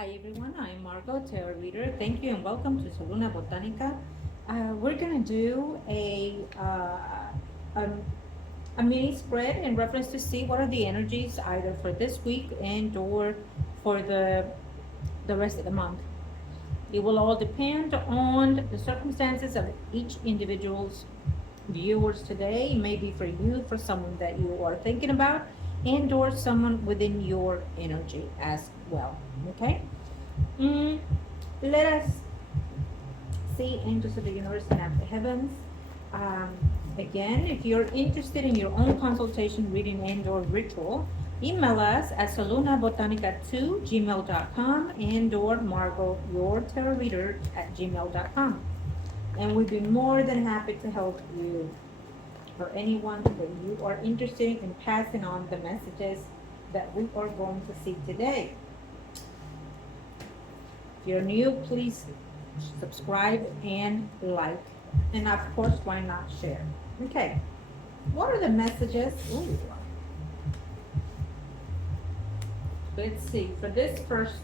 Hi everyone, I'm Margot, tarot reader. Thank you and welcome to Soluna Botanica. We're gonna do um, a mini spread in reference to see what are the energies either for this week and or for the rest of the month. It will all depend on the circumstances of each individual's viewers today. It may be for you, for someone that you are thinking about, and or someone within your energy as well. Okay. Mm, Let us see angels of the universe and of the heavens. Um, Again, if you're interested in your own consultation, reading, and or ritual, email us at solunabotanica2gmail.com and or margourtarotreader at gmail.com. And we'd be more than happy to help you or anyone that you are interested in passing on the messages that we are going to see today. If you're new, please subscribe and like. And of course, why not share? Okay, what are the messages? Ooh. Let's see, for this first,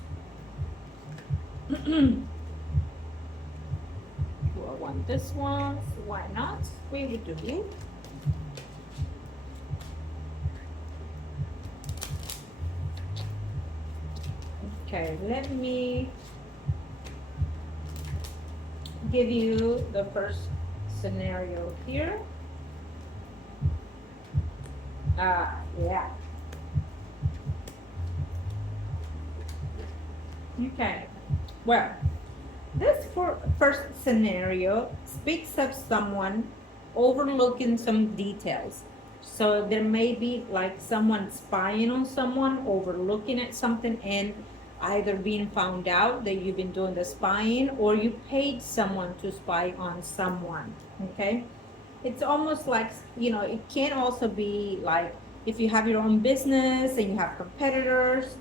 do I want this one? Why not? We would do you. Okay, let me give you the first scenario here. Yeah. Okay. Well, this first scenario speaks of someone overlooking some details. So there may be like someone spying on someone, overlooking at something, and either being found out that you've been doing the spying or you paid someone to spy on someone. Okay. It's almost like, it can also be like if you have your own business and you have competitors.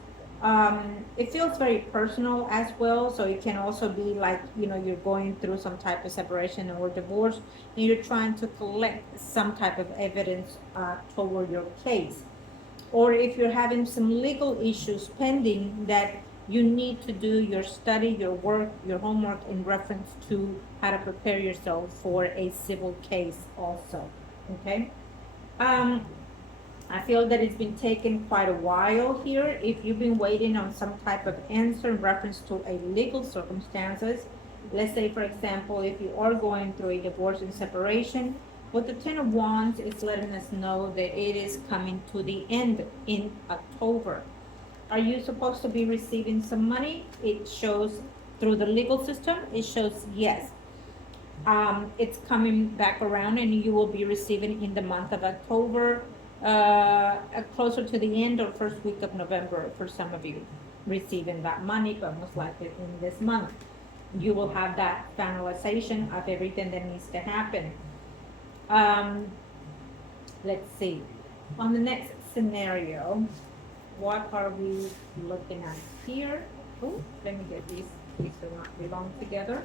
It feels very personal as well. So it can also be like, you're going through some type of separation or divorce and you're trying to collect some type of evidence toward your case. Or if you're having some legal issues pending that you need to do your study, your work, your homework in reference to how to prepare yourself for a civil case also. Okay. Um, I feel that it's been taking quite a while here. If you've been waiting on some type of answer in reference to a legal circumstances, let's say, for example, if you are going through a divorce and separation, what the Ten of Wands is letting us know that it is coming to the end in October. Are you supposed to be receiving some money? It shows through the legal system. It shows yes. It's coming back around and you will be receiving in the month of October, closer to the end or first week of November for some of you receiving that money, but most likely in this month. You will have that finalization of everything that needs to happen. Um, let's see. On the next scenario, what are we looking at here? Oh, let me get these. These do not belong together.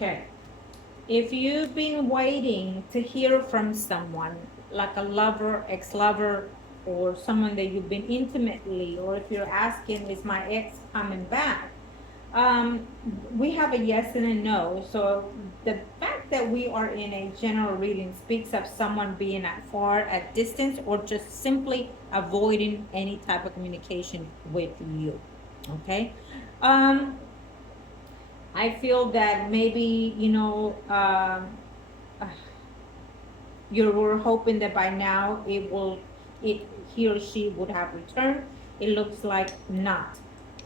Okay. If you've been waiting to hear from someone, like a lover, ex-lover, or someone that you've been intimately, or if you're asking, is my ex coming back? Um, we have a yes and a no. So the fact that we are in a general reading speaks of someone being at distance or just simply avoiding any type of communication with you. Okay. Um, I feel that maybe, uh, you were hoping that by now he or she would have returned. It looks like not.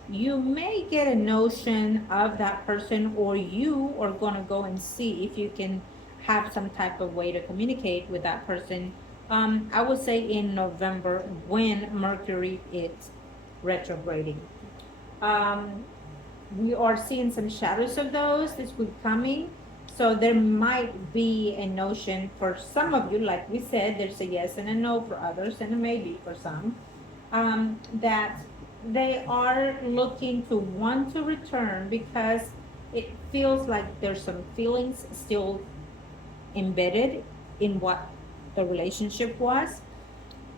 You may get a notion of that person, or you are going to go and see if you can have some type of way to communicate with that person. I would say in November when Mercury is retrograding. Um, we are seeing some shadows of those this week coming. So there might be a notion for some of you, like we said, there's a yes and a no for others, and a maybe for some, that they are looking to want to return because it feels like there's some feelings still embedded in what the relationship was.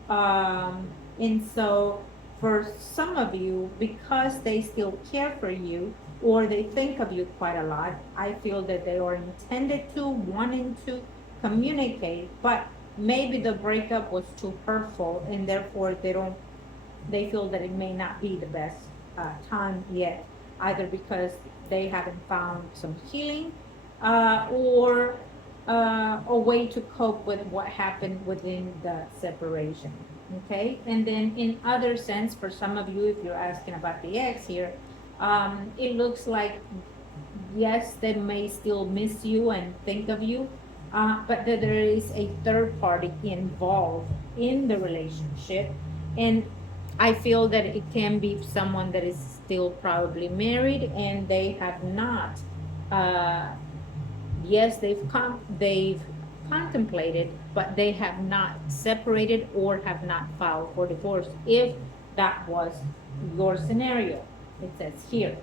And so for some of you, because they still care for you or they think of you quite a lot, I feel that they are intended to, wanting to communicate, but maybe the breakup was too hurtful and therefore they feel that it may not be the best time yet, either because they haven't found some healing or a way to cope with what happened within the separation. Okay, and then in other sense, for some of you, if you're asking about the ex here, it looks like yes, they may still miss you and think of you, but that there is a third party involved in the relationship. And I feel that it can be someone that is still probably married and they have not, uh, yes, they've contemplated, but they have not separated or have not filed for divorce. If that was your scenario, it says here.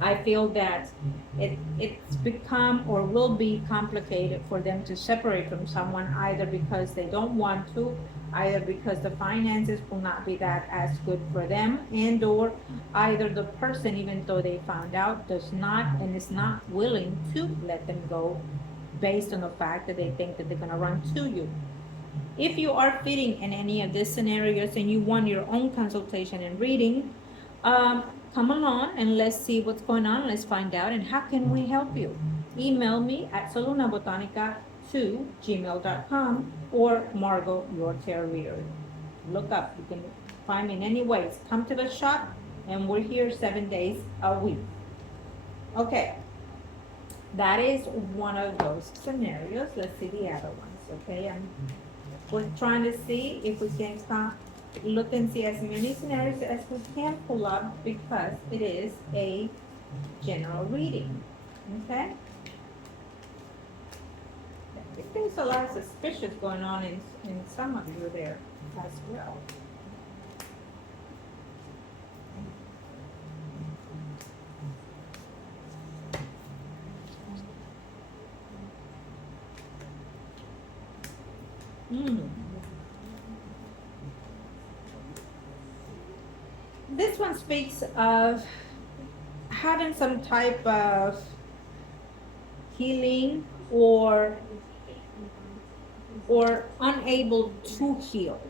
I feel that it's become or will be complicated for them to separate from someone, either because they don't want to, either because the finances will not be that as good for them, and or either the person, even though they found out, does not and is not willing to let them go based on the fact that they think that they're going to run to you. If you are fitting in any of these scenarios and you want your own consultation and reading, um, come along and let's see what's going on. Let's find out and how can we help you. Email me at solunabotanica2gmail.com or Margot, your tarot reader. Look up. You can find me in any ways. Come to the shop and we're here 7 days a week. Okay. That is one of those scenarios. Let's see the other ones. Okay. We're trying to see if we can look and see as many scenarios as we can pull up because it is a general reading. Okay? I think there's a lot of suspicious going on in some of you there as well. This one speaks of having some type of healing or unable to heal.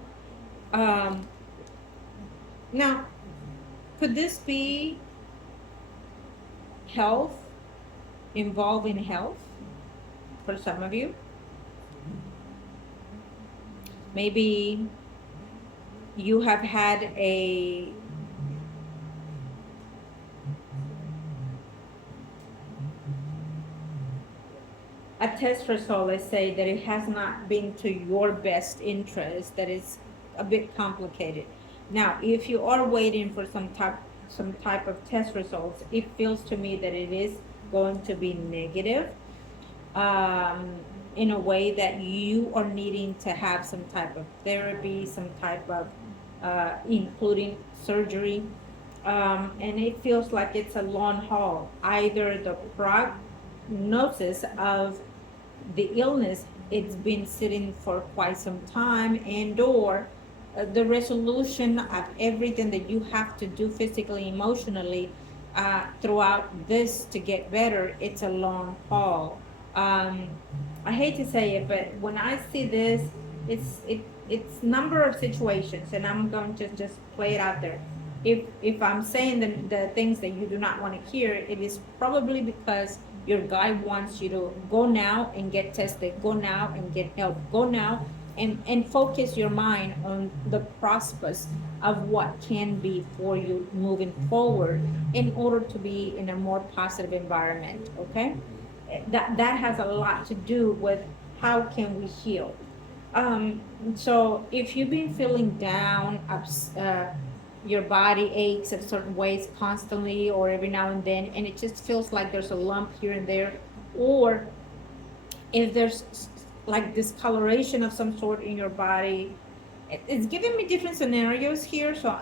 Now, could this be health, involving health for some of you? Maybe you have had a test result, let's say, that it has not been to your best interest, that is a bit complicated. Now, if you are waiting for some type of test results, it feels to me that it is going to be negative, in a way that you are needing to have some type of therapy, some type of including surgery, and it feels like it's a long haul. Either the prognosis of the illness, it's been sitting for quite some time, and or the resolution of everything that you have to do physically, emotionally, throughout this to get better, it's a long haul. I hate to say it, but when I see this, it's number of situations, and I'm going to just play it out there. If I'm saying the things that you do not want to hear, it is probably because your guide wants you to go now and get tested, go now and get help, go now and focus your mind on the prospects of what can be for you moving forward in order to be in a more positive environment. Okay, that has a lot to do with how can we heal. So if you've been feeling down, your body aches in certain ways constantly or every now and then, and it just feels like there's a lump here and there, or if there's like discoloration of some sort in your body. It's giving me different scenarios here, so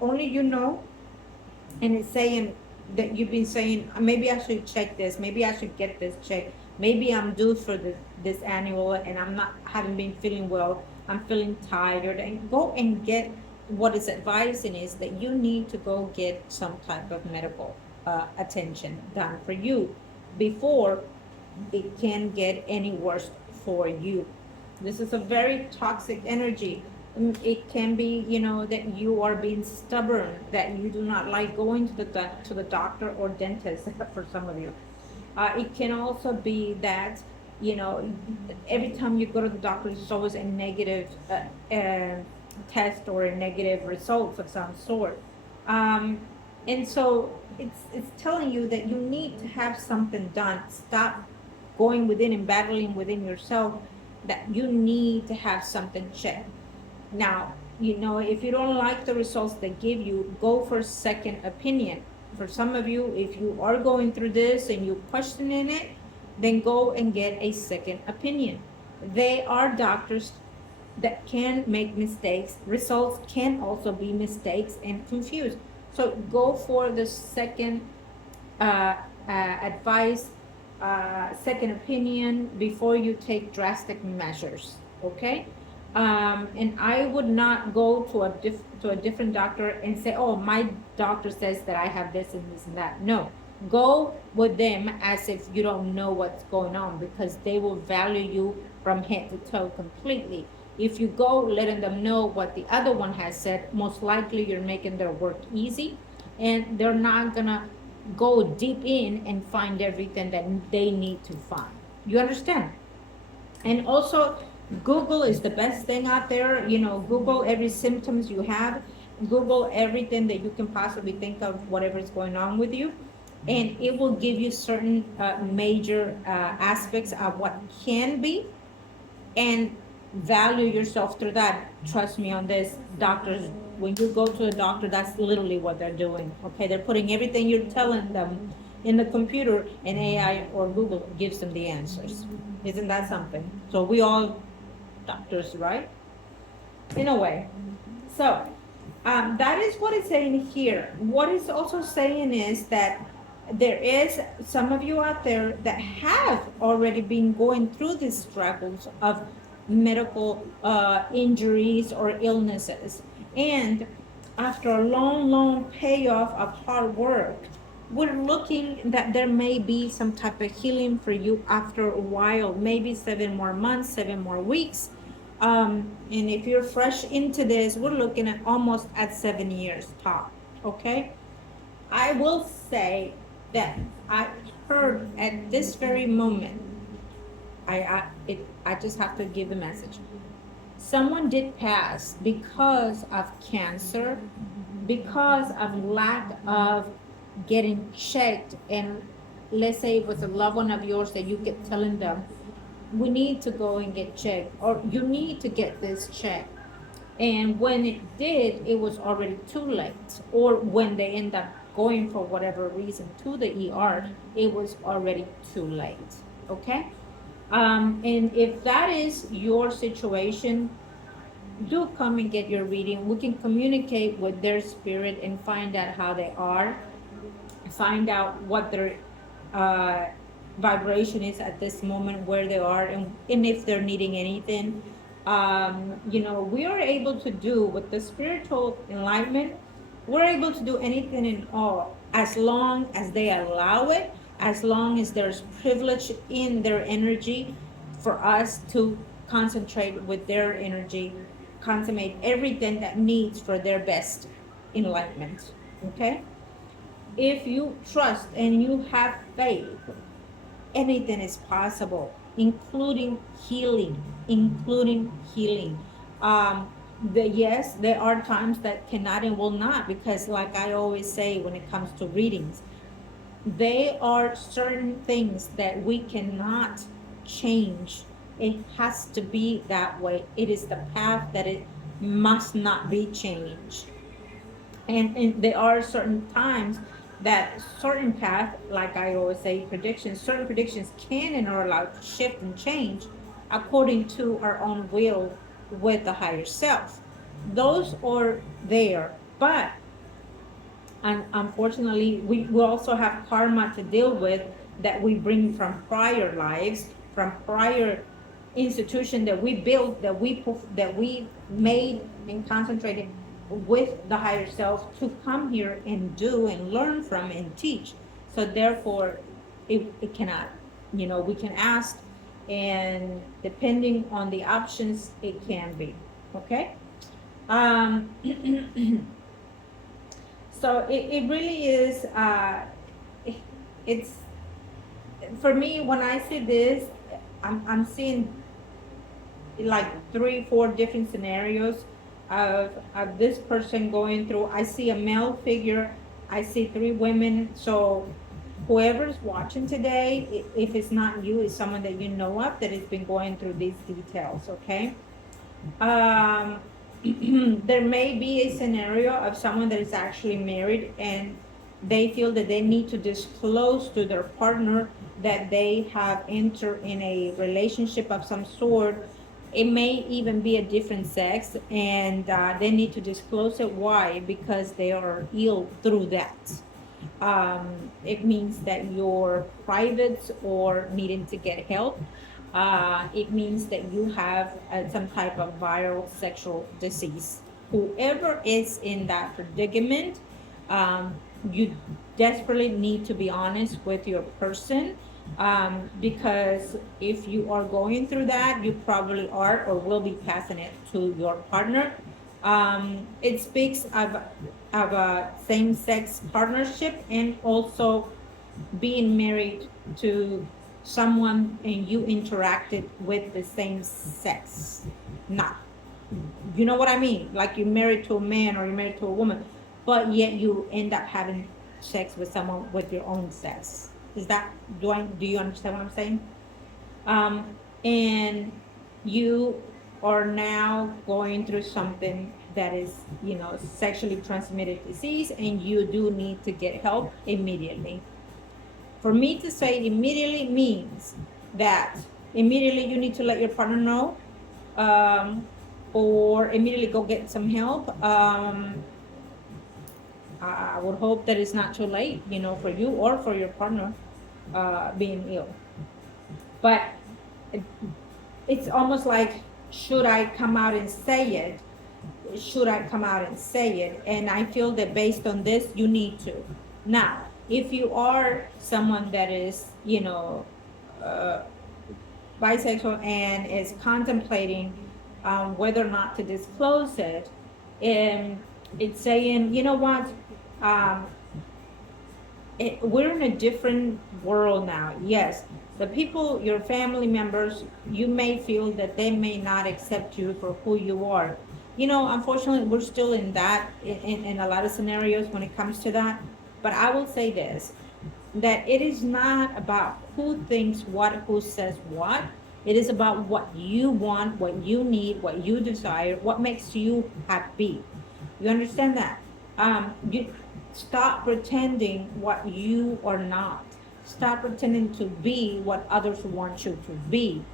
only and it's saying that you've been saying, maybe I should check this, maybe I should get this checked, maybe I'm due for this annual and I'm not haven't been feeling well, I'm feeling tired, and go and get what is advising is that you need to go get some type of medical attention done for you before it can get any worse for you. This is a very toxic energy. It can be, that you are being stubborn, that you do not like going to the doctor or dentist for some of you. It can also be that, every time you go to the doctor, it's always a negative test or a negative results of some sort. Um, and so it's telling you that you need to have something done. Stop going within and battling within yourself, that you need to have something checked. Now, if you don't like the results they give you, go for a second opinion. For some of you, if you are going through this and you're questioning it, then go and get a second opinion. They are doctors that can make mistakes. Results can also be mistakes and confused. So go for the second advice, second opinion before you take drastic measures. Okay. And I would not go to a different doctor and say, "Oh, my doctor says that I have this and this and that." No, go with them as if you don't know what's going on, because they will value you from head to toe completely. If you go letting them know what the other one has said, most likely you're making their work easy, and they're not gonna go deep in and find everything that they need to find. You understand? And also, Google is the best thing out there. Google every symptoms you have, Google everything that you can possibly think of, whatever is going on with you, and it will give you certain major aspects of what can be, and value yourself through that. Trust me on this. Doctors, when you go to a doctor, that's literally what they're doing. Okay, they're putting everything you're telling them in the computer, and AI or Google gives them the answers. Isn't that something? So we all doctors, right? In a way. So that is what it's saying here. What it's also saying is that there is some of you out there that have already been going through these struggles of medical injuries or illnesses. And after a long, long payoff of hard work, we're looking that there may be some type of healing for you after a while, maybe 7 more months, 7 more weeks. And if you're fresh into this, we're looking at almost at 7 years top. Okay. I will say that I heard at this very moment, I just have to give the message. Someone did pass because of cancer, because of lack of getting checked, and let's say it was a loved one of yours that you kept telling them, we need to go and get checked, or you need to get this checked. And when it did, it was already too late. Or when they end up going for whatever reason to the ER, it was already too late. Okay? And if that is your situation, do come and get your reading. We can communicate with their spirit and find out how they are, find out what their vibration is at this moment, where they are, and if they're needing anything. We are able to do with the spiritual enlightenment, we're able to do anything and all, as long as they allow it, as long as there's privilege in their energy for us to concentrate with their energy, consummate everything that needs for their best enlightenment. Okay? If you trust and you have faith, anything is possible, including healing, including healing. Yes, there are times that cannot and will not, because like I always say when it comes to readings, there are certain things that we cannot change. It has to be that way. It is the path that it must not be changed. And there are certain times that certain path, like I always say, predictions, certain predictions can and are allowed to shift and change according to our own will with the higher self. Those are there, but and unfortunately we also have karma to deal with that we bring from prior lives, from prior institution that we built, that we made and concentrated with the higher self to come here and do and learn from and teach. So therefore it cannot, we can ask, and depending on the options it can be okay. um So it really is, it's, for me, when I see this, I'm seeing like three, four different scenarios of this person going through. I see a male figure, I see three women. So whoever's watching today, if it's not you, it's someone that you know of that has been going through these details, okay? um, there may be a scenario of someone that is actually married and they feel that they need to disclose to their partner that they have entered in a relationship of some sort. It may even be a different sex, and they need to disclose it. Why? Because they are ill through that. It means that you're private or needing to get help. It means that you have some type of viral sexual disease. Whoever is in that predicament, you desperately need to be honest with your person, because if you are going through that, you probably are or will be passing it to your partner. It speaks of a same-sex partnership, and also being married to someone and you interacted with the same sex. Not, you know what I mean? Like you're married to a man or you're married to a woman, but yet you end up having sex with someone with your own sex. Is that, do you understand what I'm saying? And you are now going through something that is, sexually transmitted disease, and you do need to get help immediately. For me to say immediately means that immediately you need to let your partner know, um, or immediately go get some help. I would hope that it's not too late, for you or for your partner being ill. But it, it's almost like, should I come out and say it? Should I come out and say it? And I feel that based on this, you need to. Now, if you are someone that is, uh, bisexual and is contemplating whether or not to disclose it, and it's saying, you know what, um, we're in a different world now. Yes, the people, your family members, you may feel that they may not accept you for who you are. Unfortunately, we're still in that, in a lot of scenarios when it comes to that. But I will say this, that it is not about who thinks what, who says what. It is about what you want, what you need, what you desire, what makes you happy. You understand that? You stop pretending what you are not. Stop pretending to be what others want you to be.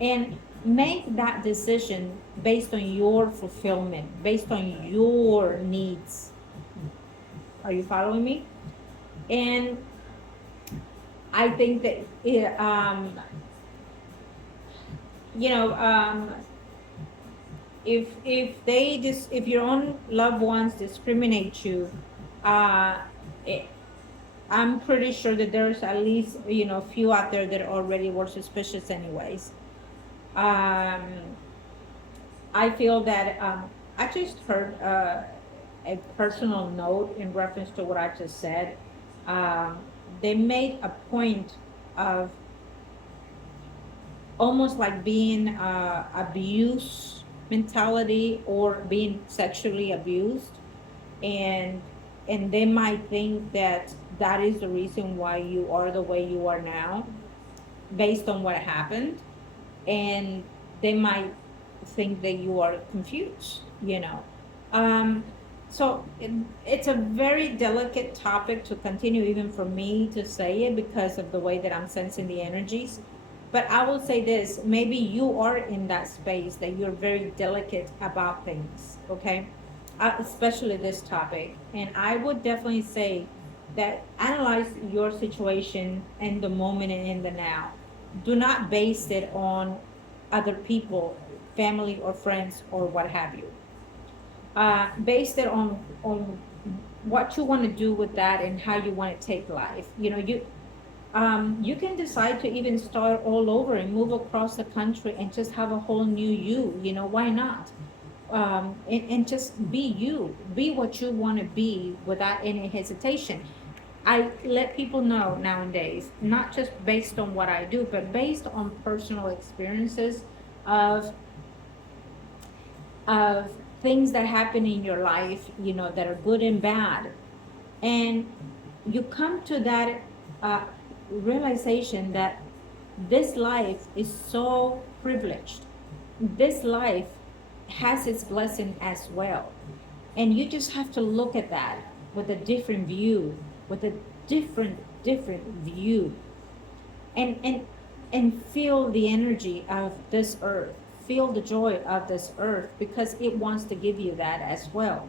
And make that decision based on your fulfillment, based on your needs. Are you following me? And I think that you know, if your own loved ones discriminate you, uh, it, I'm pretty sure that there's at least, a few out there that already were suspicious anyways. Um, I feel that I just heard a personal note in reference to what I just said. Um, they made a point of almost like being abuse mentality or being sexually abused, and they might think that that is the reason why you are the way you are now based on what happened, and they might think that you are confused. um, So it's a very delicate topic to continue, even for me to say it, because of the way that I'm sensing the energies. But I will say this, maybe you are in that space that you're very delicate about things, okay? Especially this topic. And I would definitely say that analyze your situation in the moment and in the now. Do not base it on other people, family or friends or what have you. Based it on what you want to do with that and how you want to take life. You can decide to even start all over and move across the country and just have a whole new you. Why not? And just be you, be what you want to be without any hesitation. I let people know nowadays, not just based on what I do, but based on personal experiences of of things that happen in your life, that are good and bad. And you come to that uh, realization that this life is so privileged. This life has its blessing as well. And you just have to look at that with a different view, with a different view, and and feel the energy of this earth, feel the joy of this earth, because it wants to give you that as well.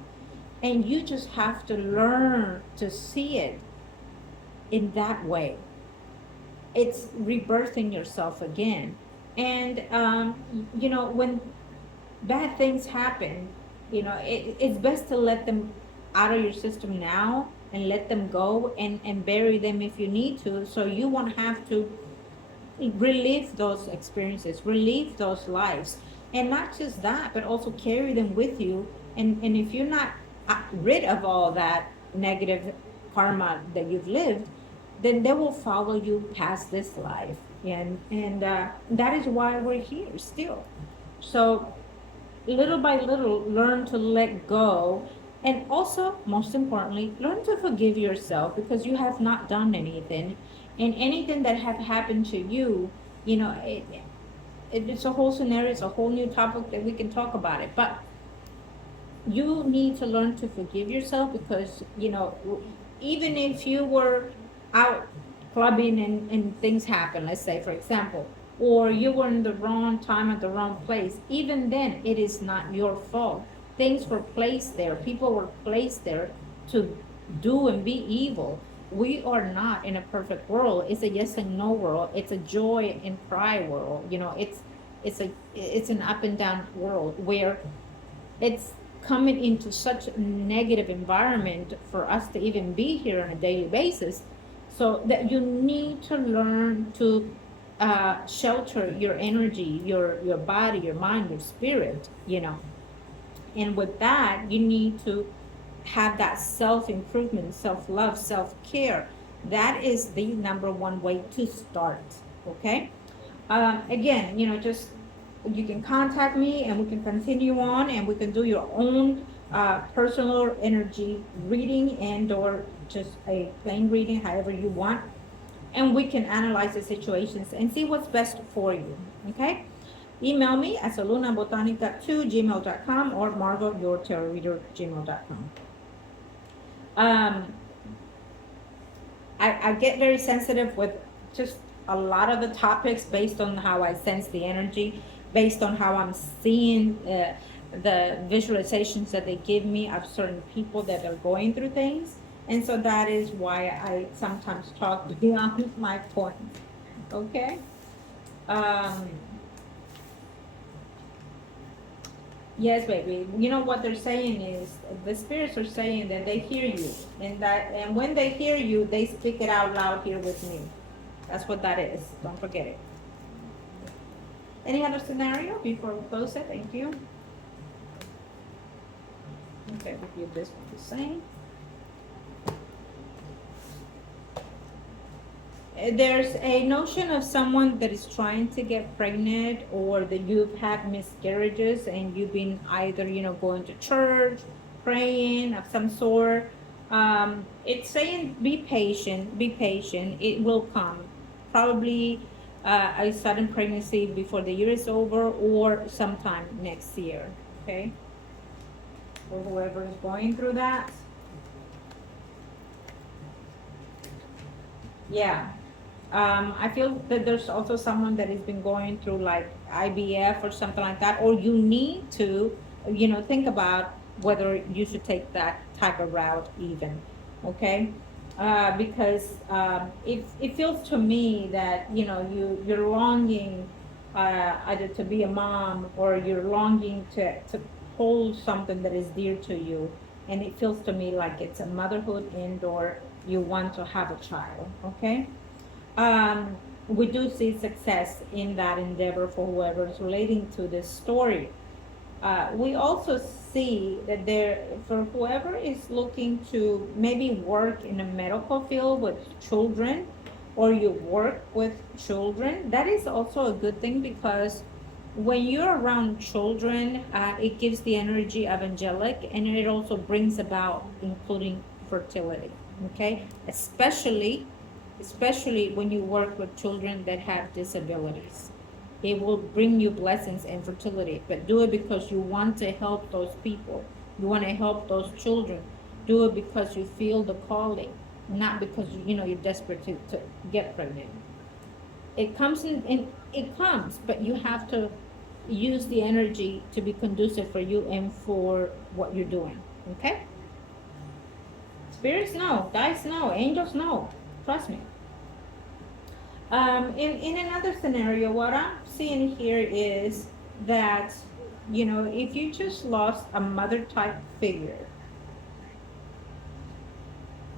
And you just have to learn to see it in that way. It's rebirthing yourself again. And when bad things happen, it's best to let them out of your system now and let them go, and bury them if you need to, so you won't have to relive those experiences, relive those lives. And not just that, but also carry them with you. And if you're not rid of all that negative karma that you've lived, then they will follow you past this life. And that is why we're here still. So little by little, learn to let go. And also, most importantly, learn to forgive yourself, because you have not done anything. And anything that have happened to you, it's a whole scenario, it's a whole new topic that we can talk about it. But you need to learn to forgive yourself, because even if you were out clubbing and things happen, let's say, for example, or you were in the wrong time at the wrong place, even then it is not your fault. Things were placed there, people were placed there to do and be evil. We are not in a perfect world. It's a yes and no world. It's a joy and cry world. It's an up and down world, where it's coming into such a negative environment for us to even be here on a daily basis. So that you need to learn to shelter your energy, your body, your mind, your spirit. And with that, you need to have that self improvement, self love, self care. That is the number one way to start. Okay. Again, just you can contact me and we can continue on, and we can do your own personal energy reading, and or just a plain reading, however you want. And we can analyze the situations and see what's best for you. Okay. Email me at solunabotanica2gmail.com or margourtarotreader@gmail.com. I get very sensitive with just a lot of the topics, based on how I sense the energy, based on how I'm seeing the visualizations that they give me of certain people that are going through things. And so that is why I sometimes talk beyond my point. Okay. Yes, baby. You know what they're saying is, the spirits are saying that they hear you, and when they hear you, they speak it out loud here with me. That's what that is. Don't forget it. Any other scenario before we close it? Thank you. Okay, we'll give this one the same. There's a notion of someone that is trying to get pregnant, or that you've had miscarriages and you've been either going to church, praying of some sort. It's saying be patient, be patient. It will come. Probably a sudden pregnancy before the year is over, or sometime next year. Okay. for whoever is going through that. Yeah. I feel that there's also someone that has been going through like IVF or something like that, or you need to, think about whether you should take that type of route even. Okay. Because it feels to me that, you're longing either to be a mom, or you're longing to hold something that is dear to you. And it feels to me like it's a motherhood, and or you want to have a child. Okay. We do see success in that endeavor for whoever is relating to this story. We also see that there, for whoever is looking to maybe work in a medical field with children, or you work with children, that is also a good thing, because when you're around children, it gives the energy of angelic, and it also brings about including fertility. Okay, especially when you work with children that have disabilities. It will bring you blessings and fertility, but do it because you want to help those people. You want to help those children. Do it because you feel the calling, not because you're desperate to get pregnant. It comes in it comes, but you have to use the energy to be conducive for you and for what you're doing. Okay? Spirits know, guides know, angels know. Trust me. In another scenario, what I'm seeing here is that, if you just lost a mother type figure,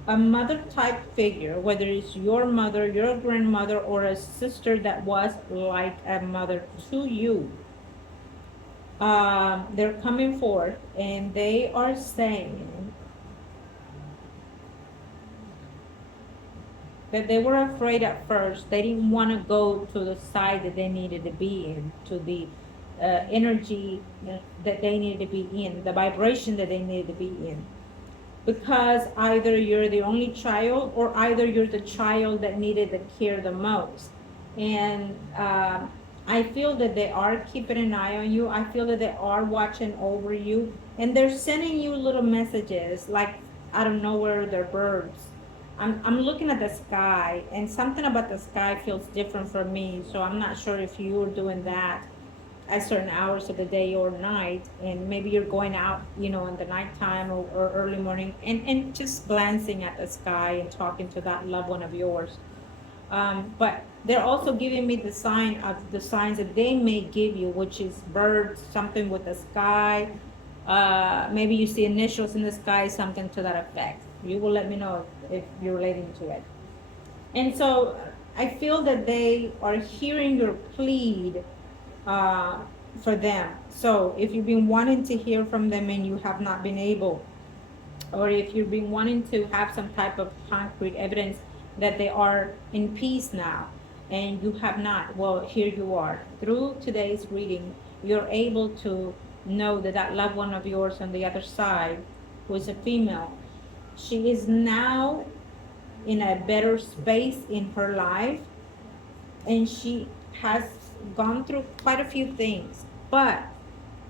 whether it's your mother, your grandmother, or a sister that was like a mother to you, they're coming forth and they are saying that they were afraid at first. They didn't want to go to the side that they needed to be in, to the energy that they needed to be in, the vibration that they needed to be in. Because either you're the only child, or either you're the child that needed the care the most. And I feel that they are keeping an eye on you. I feel that they are watching over you. And they're sending you little messages, like out of nowhere, they're birds. I'm looking at the sky, and something about the sky feels different for me. So I'm not sure if you're doing that at certain hours of the day or night, and maybe you're going out, in the nighttime, or early morning, and just glancing at the sky and talking to that loved one of yours. But they're also giving me the signs that they may give you, which is birds, something with the sky. Maybe you see initials in the sky, something to that effect. You will let me know if you're relating to it. And so I feel that they are hearing your plead for them. So if you've been wanting to hear from them and you have not been able, or if you've been wanting to have some type of concrete evidence that they are in peace now, and you have not, well, here you are. Through today's reading, you're able to know that that loved one of yours on the other side, who is a female, she is now in a better space in her life, and she has gone through quite a few things, but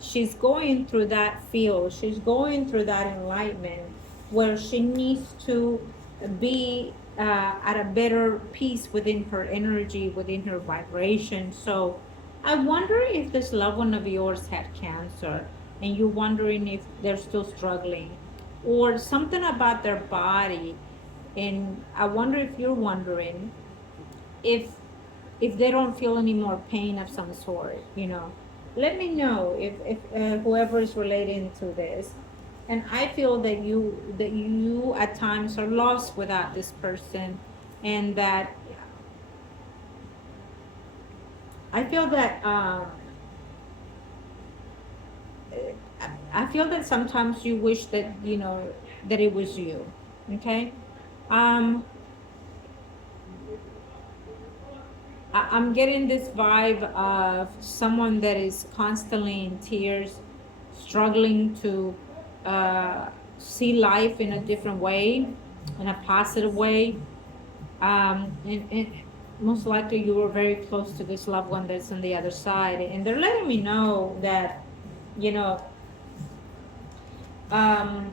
she's going through that field, she's going through that enlightenment, where she needs to be at a better peace within her energy, within her vibration. So I wonder if this loved one of yours had cancer, and you're wondering if they're still struggling, or something about their body. And I wonder if you're wondering if they don't feel any more pain of some sort. Let me know if whoever is relating to this. And I feel that you at times are lost without this person, and that I feel that I feel that sometimes you wish that that it was you. Okay. I'm getting this vibe of someone that is constantly in tears, struggling to see life in a different way, in a positive way. And most likely you were very close to this loved one that's on the other side. And they're letting me know that, you know, Um,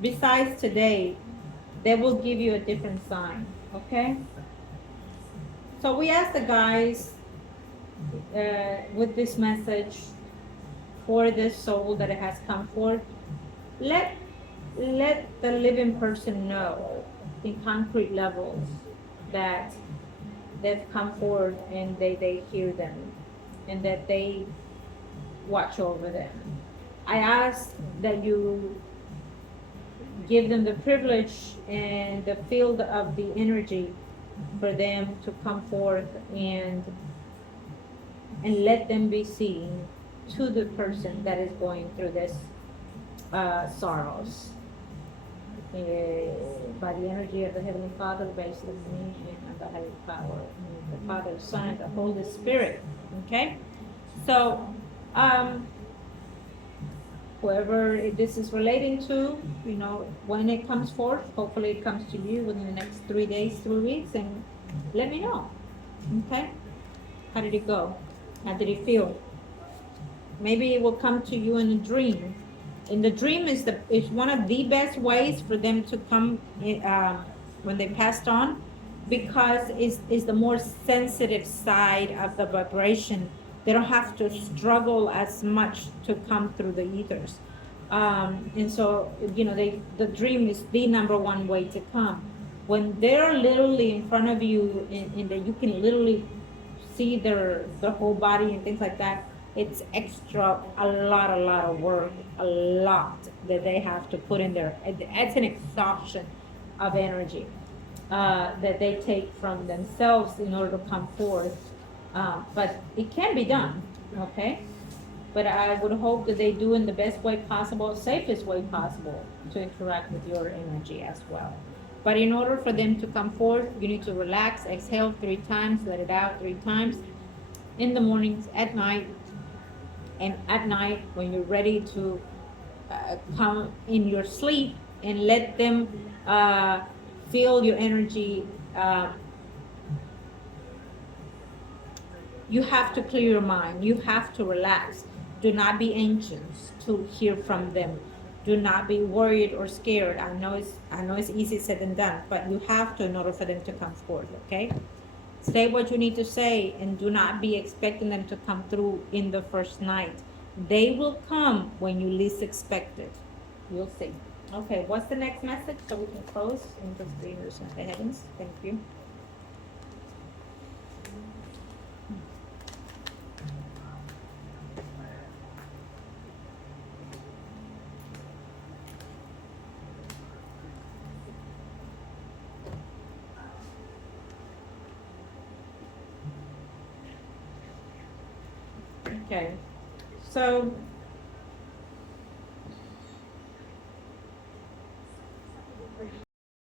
besides today, they will give you a different sign. Okay. So we ask the guys with this message for this soul that it has come forth. Let let the living person know in concrete levels that they've come forward and they hear them and that they watch over them. I ask that you give them the privilege and the field of the energy for them to come forth and let them be seen to the person that is going through this sorrows. uh, by the energy of the Heavenly Father, based on me and the higher power, and the Father, the Son, and the Holy Spirit. Okay? So, um, whoever this is relating to, when it comes forth, hopefully it comes to you within the next 3 days, 3 weeks, and let me know. Okay? How did it go? How did it feel? Maybe it will come to you in a dream. In the dream is one of the best ways for them to come when they passed on, because is the more sensitive side of the vibration. They don't have to struggle as much to come through the ethers, and so the dream is the number one way to come. When they're literally in front of you, in that you can literally see their whole body and things like that, it's extra, a lot of work, a lot that they have to put in there. It's an exhaustion of energy that they take from themselves in order to come forth. But it can be done, okay? But I would hope that they do in the best way possible, safest way possible, to interact with your energy as well. But in order for them to come forth, you need to relax, exhale 3 times, let it out 3 times, in the mornings, at night, and at night when you're ready to come in your sleep, and let them feel your energy. You have to clear your mind. You have to relax. Do not be anxious to hear from them. Do not be worried or scared. I know it's easy said than done, but you have to in order for them to come forth. Okay. Say what you need to say, and do not be expecting them to come through in the first night. They will come when you least expect it. You'll see. Okay, what's the next message so we can close and just be in the heavens? Thank you. Okay, so